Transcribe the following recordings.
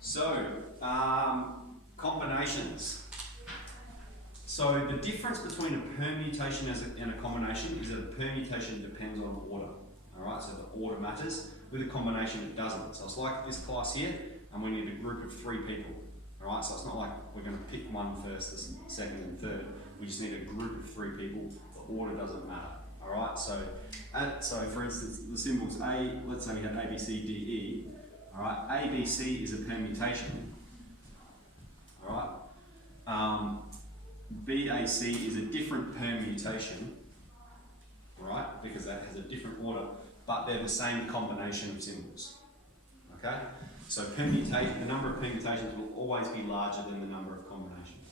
So, combinations. So the difference between a permutation and a combination is that a permutation depends on order. Alright, so the order matters. With a combination it doesn't. So it's like this class here, and we need a group of 3 people. Alright, so it's not like we're going to pick one first, the second and third. We just need a group of 3 people. The order doesn't matter. Alright, so for instance, the symbols A, let's say we have A, B, C, D, E. Alright, A, B, C is a permutation. Alright. BAC is a different permutation, right? Because that has a different order, but they're the same combination of symbols. Okay? So the number of permutations will always be larger than the number of combinations.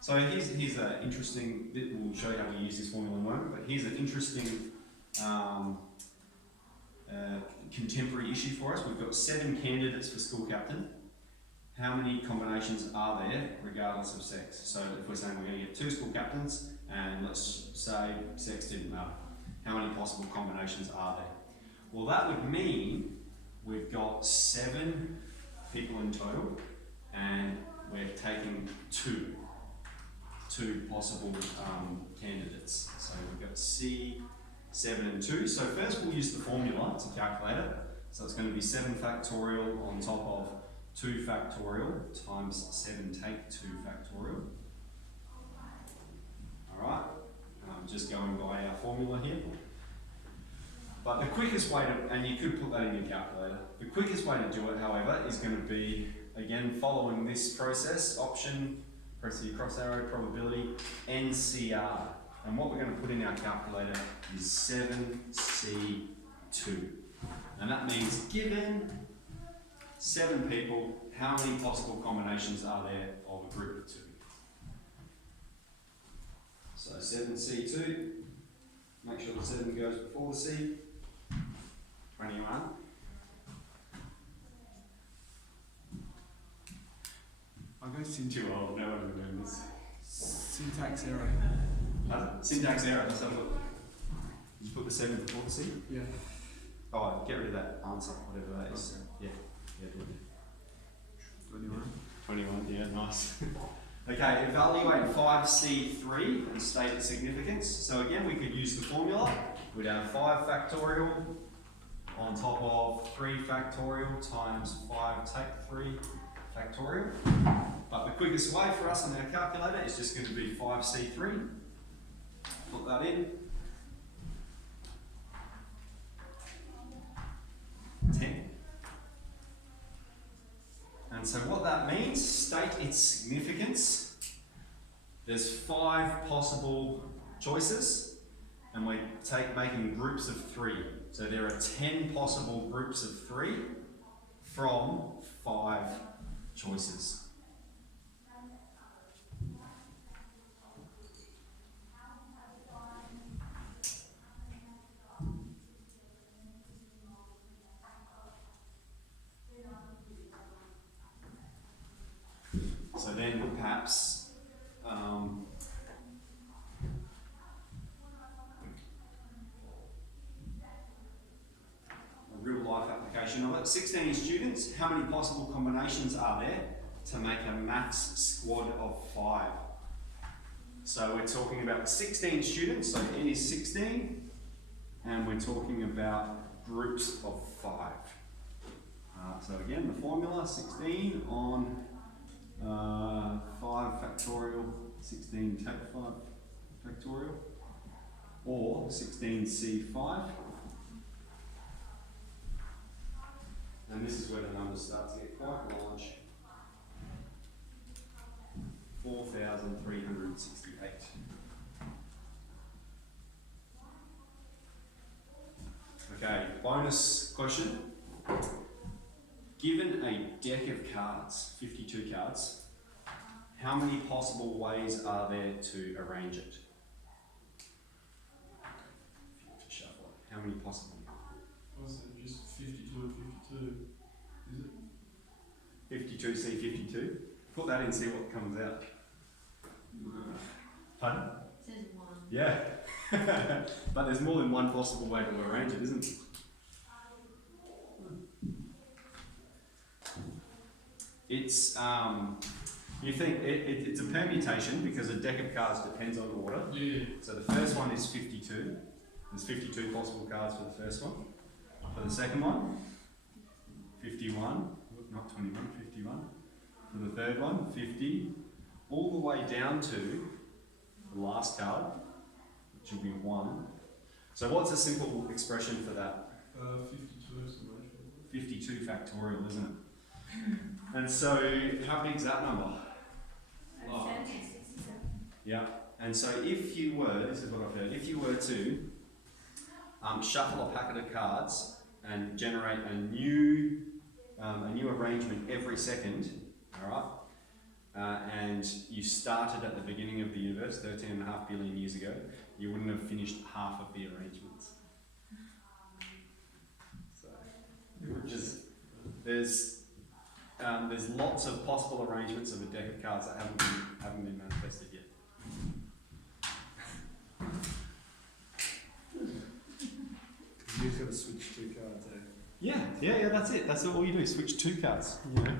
So here's an interesting, we'll show you how we use this formula in a moment, but here's an interesting contemporary issue for us. We've got 7 candidates for school captain. How many combinations are there regardless of sex? So if we're saying we're going to get 2 school captains and let's say sex didn't matter, how many possible combinations are there? Well, that would mean we've got 7 people in total and we're taking 2 possible candidates. So we've got C, 7 and 2. So first we'll use the formula to calculate it. So it's going to be 7 factorial on top of 2 factorial times 7 take 2 factorial. Alright, I'm just going by our formula here. But the quickest way to, and you could put that in your calculator, the quickest way to do it, however, is going to be, again, following this process, option, press your cross arrow, probability, NCR. And what we're going to put in our calculator is 7C2. And that means given 7 people, how many possible combinations are there of a group of 2? So 7C2, make sure the 7 goes before the C, 21. I'll go Too old, no one remembers. syntax error. Syntax error, let's have a look. Did you put the 7 before the C? Yeah. Oh, get rid of that answer, whatever that is. Yeah, do it. 21. 21, yeah, nice. Okay, evaluate 5C3 and state its significance. So again, we could use the formula. We'd have 5 factorial on top of 3 factorial times 5 take 3 factorial. But the quickest way for us on our calculator is just going to be 5C3. Put that in. 10. And so what that means, state its significance. There's 5 possible choices, and we're making groups of 3. So there are 10 possible groups of 3 from 5 choices. So then perhaps a real life application of it. 16 students, how many possible combinations are there to make a maths squad of 5? So we're talking about 16 students, so N is 16, and we're talking about groups of 5. So again, the formula, 16 on 5 factorial, 16 take 5 factorial, or 16C5. And this is where the numbers start to get quite large. 4,368. Okay, bonus question. Given a deck of cards, 52 cards, how many possible ways are there to arrange it? If you have to shuffle it, how many possible? Was it just 52 and 52? Is it? 52C 52. Put that in and see what comes out. Pardon? It says 1. Yeah. But there's more than one possible way to arrange it, isn't there? It's you think it's a permutation because a deck of cards depends on order. Yeah. So the first one is 52. There's 52 possible cards for the first one. For the second one, 51. Not 21, 51. For the third one, 50. All the way down to the last card, which will be 1. So what's a simple expression for that? 52 exclamation. 52 factorial, isn't it? And so, how big is that number? 1767. Yeah. And so, if you were, this is what I've heard, if you were to shuffle a packet of cards and generate a new arrangement every second, all right, and you started at the beginning of the universe 13.5 billion years ago, you wouldn't have finished half of the arrangements. So, which is, there's lots of possible arrangements of a deck of cards that haven't been manifested yet. You just got to switch 2 cards, eh? Yeah, that's it. That's all you do. Switch 2 cards. You know.